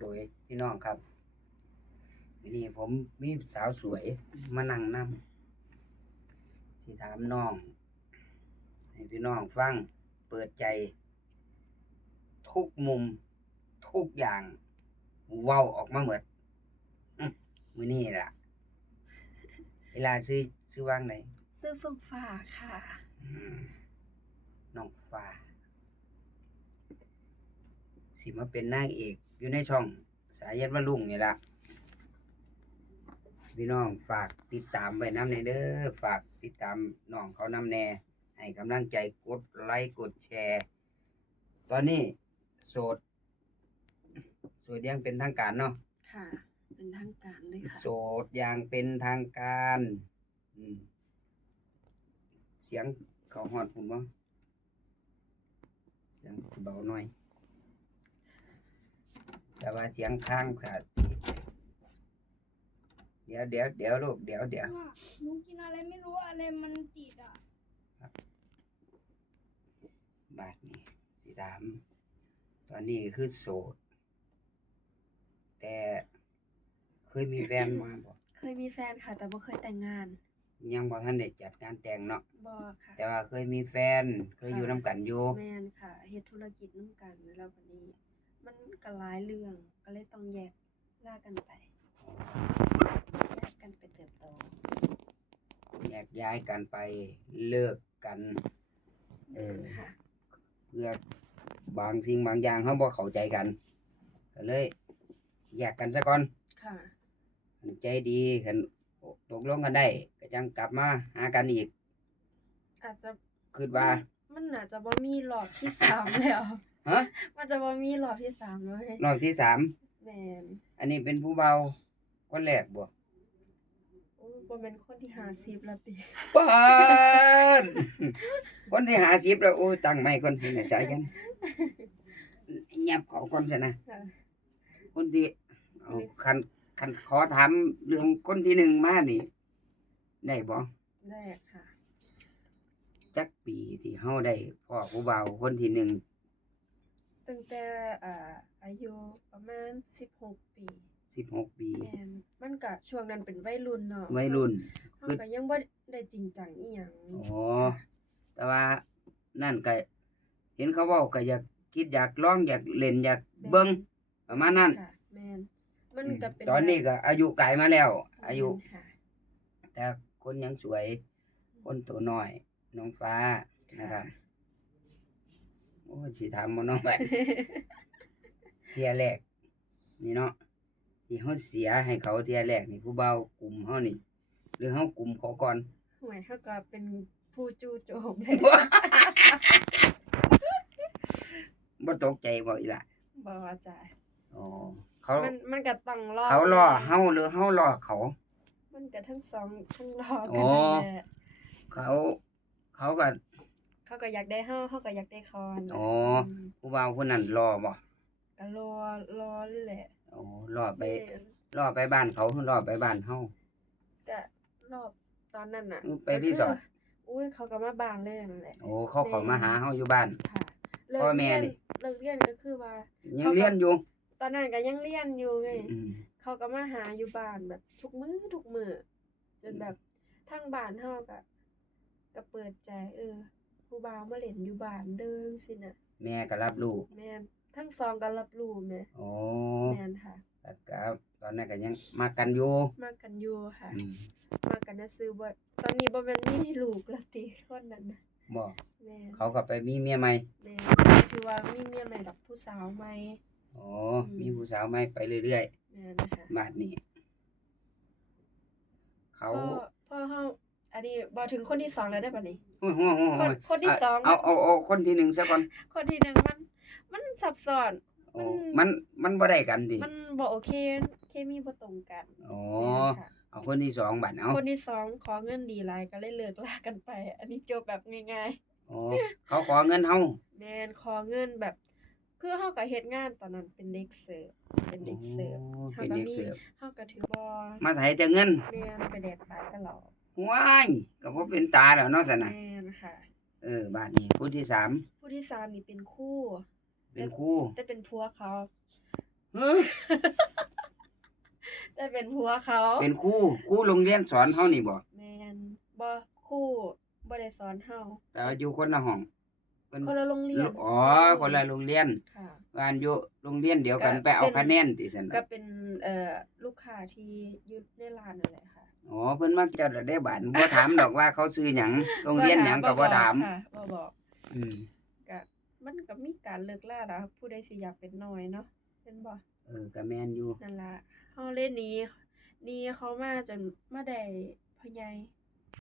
โดยพี่น้องครับวันนี้ผมมีสาวสวยมานั่งนำที่ถามน้อง ให้พี่น้องฟังเปิดใจ ทุกมุม ทุกอย่าง เว้าออกมาหมดอื้อมื้อนี้ล่ะ เวลาซื้อซื้อว่างไหนซื้อเฟื่องฟ้าค่ะอืมน้องฟ้า สิมาเป็นนางเอกอยู่ในช่องสายันวลุงนี่ละพี่น้องฝากติดตามไว้น้ำในเด้อฝากติดตามน้องเขานำแน่ให้กำลังใจกดไลค์กดแชร์ ตอนนี้โสดโสดอยังเป็นทางการเนาะค่ะ เป็นทางการเลยค่ะ โสดอย่างเป็นทางการอืมเสียงเขาหอดผมบ่เสียงสิเบาหน่อย แต่ว่าเสียงข้างขาดเดี๋ยวเดี๋ยวเดี๋ยวลูกเดี๋ยวเดี๋ยวว่าหนูกินอะไรไม่รู้อะไรมันติดอะ บาทนี้สิถามตอนนี้คือโสด แต่เคยมีแฟนมาบ่เคยมีแฟนค่ะ แต่บ่เคยแต่งงาน ยังบ่ทันได้จัดงานแต่งเนาะบ่ค่ะ แต่ว่าเคยมีแฟนเคยอยู่ค่ะน้ำกันอยู่แม่นค่ะเฮ็ดธุรกิจนํกันแล้วบัดนี้ มันก็หลายเรื่องก็เลยต้องแยกลากันไป แยกกันไปเติบโต แยกย้ายกันไปเลิกกัน เออค่ะเพื่อบางสิ่งบางอย่างเขาบ่เข้าใจกันก็เลยแยกกันซะก่อนค่ะคันใจดีคันตกลงกันได้ก็จังกลับมาหากันอีก อาจจะคิดว่า มันน่าจะบ่มีรอบที่สามแล้ว ฮะมันจะบ่มีรอบที่สามเลยรอบที่สามแม่นอันนี้เป็นผู้เบาคนแรกบ่โอ้บ่แม่นคนที่50แล้วติปานคนที่หาสิบแล้วโอ้ยตั้งไม่คนสิเนี่ยใส่กันเงียบเขาคนซะนะค่ะคนที่เอาคันคันขอถามเรื่องคนที่หนึ่งมานี่ได้บ่ได้ค่ะจักปีที่เฮาได้พ่อผู้เบาคนที่หนึ่ง ตั้งแต่อ่าอายุประมาณ 16 ปีสิบหกปีแม่นมันก็ช่วงนั้นเป็นวัยรุ่นเนาะวัยรุ่นเฮาก็ยังบ่ได้จริงจังอีหยังอ๋อ แต่ว่านั่นก็เห็นเขาเว้าก็อยากคิดอยากลองอยากเล่นอยากเบิ่งประมาณนั้นค่ะแม่นมันอืมก็เป็นตอนนี้ก็อายุไกลมาแล้วแบบอายุแม่นค่ะแต่คนยังสวย คนตัวน้อย น้องฟ้านะครับ โอ้ยสิถามบ่น้องบัดเทียแรก นี่เนาะที่เฮาเสียให้เขาเทียแรกนี่ผู้เบากลุ่มเฮานี่ หรือเฮากลุ่มเขาก่อนหวยเฮาก็เป็นผู้จู่โจมเลยบ่ตกใจบ่อีหล่ะบ่ว่าจ้ะอ๋อเขามันมันก็ต้องรอเขาล่อแหละเฮาหรือเฮาล่อเขา มันก็ทั้งสองทั้งรออ๋กันอนั่นแหละเขาเขาก็ เขาก็อยากได้เฮาเฮาก็อยากได้คอนอ๋อมผู้บ่าวคนนั้นล่อบ่ก็รอรอเลยแหละอ๋อล่อไปแม่นล่อไปบ้านเขาหรือล่อไปบ้านเฮาก็รอบตอนนั้นน่ะอือไปรีสอร์ทก็คือุ้ยเขาก็มาบ้านเลยนั่นแหละโอ้เขาเขอมาหาเฮาอยู่บ้านค่ะเลิกพ่อแม่เรียนนี่เลิกเรียนก็คือว่ายังเรียนอยู่ ตอนนั้นก็ยังเรียนอยู่ไงอืมเขาก็มาหาอยู่บ้านแบบทุกมื้อทุกมื้อจนแบบทางบ้านเฮาก็ก็เปิดใจ เออ ผู้บ่าวมาเล่นอยู่บ้านเด้อสิน่ะ แม่ก็รับรู้แม่นทั้งสองก็รับรู้แม่โอ้แม่นค่ะแล้วก็ตอนนั้นก็ยังมากันอยู่มากันอยู่ค่ะ อืมมากันนะซื้อบ่ตอนนี้บ่แม่นมีลูกแล้วติคนนั้นน่ะบ่แม่นเขาก็ไปมีเมียใหม่แม่นคือว่ามีเมียใหม่ดอกผู้สาวใหม่อ๋ออืมมีผู้สาวใหม่ไปเรื่อยแม่นค่ะ ๆบาดนี้ เขา พ่อพ่อเฮา อันนี้บ่ถึงคนที่สองแล้วได้ป่ะนี่โอ้ยโอ้ยโอ้ยคโอ้นยคนที่สองเอาเอาเอาคนที่หนึ่งซะก่อนคนที่หนึ่งมัน มันซับซ้อน โอ้มัมันนมันบ่ได้กันดิมันบ่โอเค เคมีบ่ตรงกันอ๋อแม่นค่ะเอาคนที่สองบัดเอาคนที่สองขอเงินดีหลายก็เลยเลิกลากันไป อันนี้จบแบบง่ายอ๋อเขาขอเงินเฮาๆแม่นขอเงินแบบ คือเฮาก็เฮ็ดงานตอนนั้นเป็นเด็กเสิร์ฟเป็นเด็กเสิร์ฟ โอ้เขาเป็นก็เด็กมีเสิร์ฟเฮาก็ถือบ่มาไถแต่เงิน แม่นไปแดกตายตลอด ว้ายก็บ่เป็นตาแล้วเนาะซั่นน่ะแม่นค่ะ เออบาดนี้ผู้ที่สามผู้ที่สามนี่เป็นคู่เป็นครูแต่เป็นผัวเขาเเฮ้ยแต่เป็นผัวเขาเป็นครูครูโรงเรียนสอนเฮานี่บ่แมนบ่ครู่บ่ได้สอนเฮาแต่ว่าอยู่คนละห้องเพิ่นคนละโรงเรียนอ๋อคนละโรงเรียนค่ะว่าอันอยู่โรงเรียนเดียวกันก็ไปเอาเป็นคะแนนติซั่นก็น่ะเป็นเอ่อลูกค้าที่อยู่ในร้านนั่นแหละค่ะ อ๋อเพิ่นมาเจ้าได้บานบ่ถามดอกว่าเขาซื้อหยังโรงเรียนหยังก็บ่ถามค่ะบ่บอกอืมก็มันก็มีการเลิกลาดอะผู้ใดสิอยากเป็นน้อยเนาะเป็นบ่เออก็แม่นอยู่นั่นล่ะเฮาเล่นหนี้หนี้เขามาจนมาได้พ่อใหญ่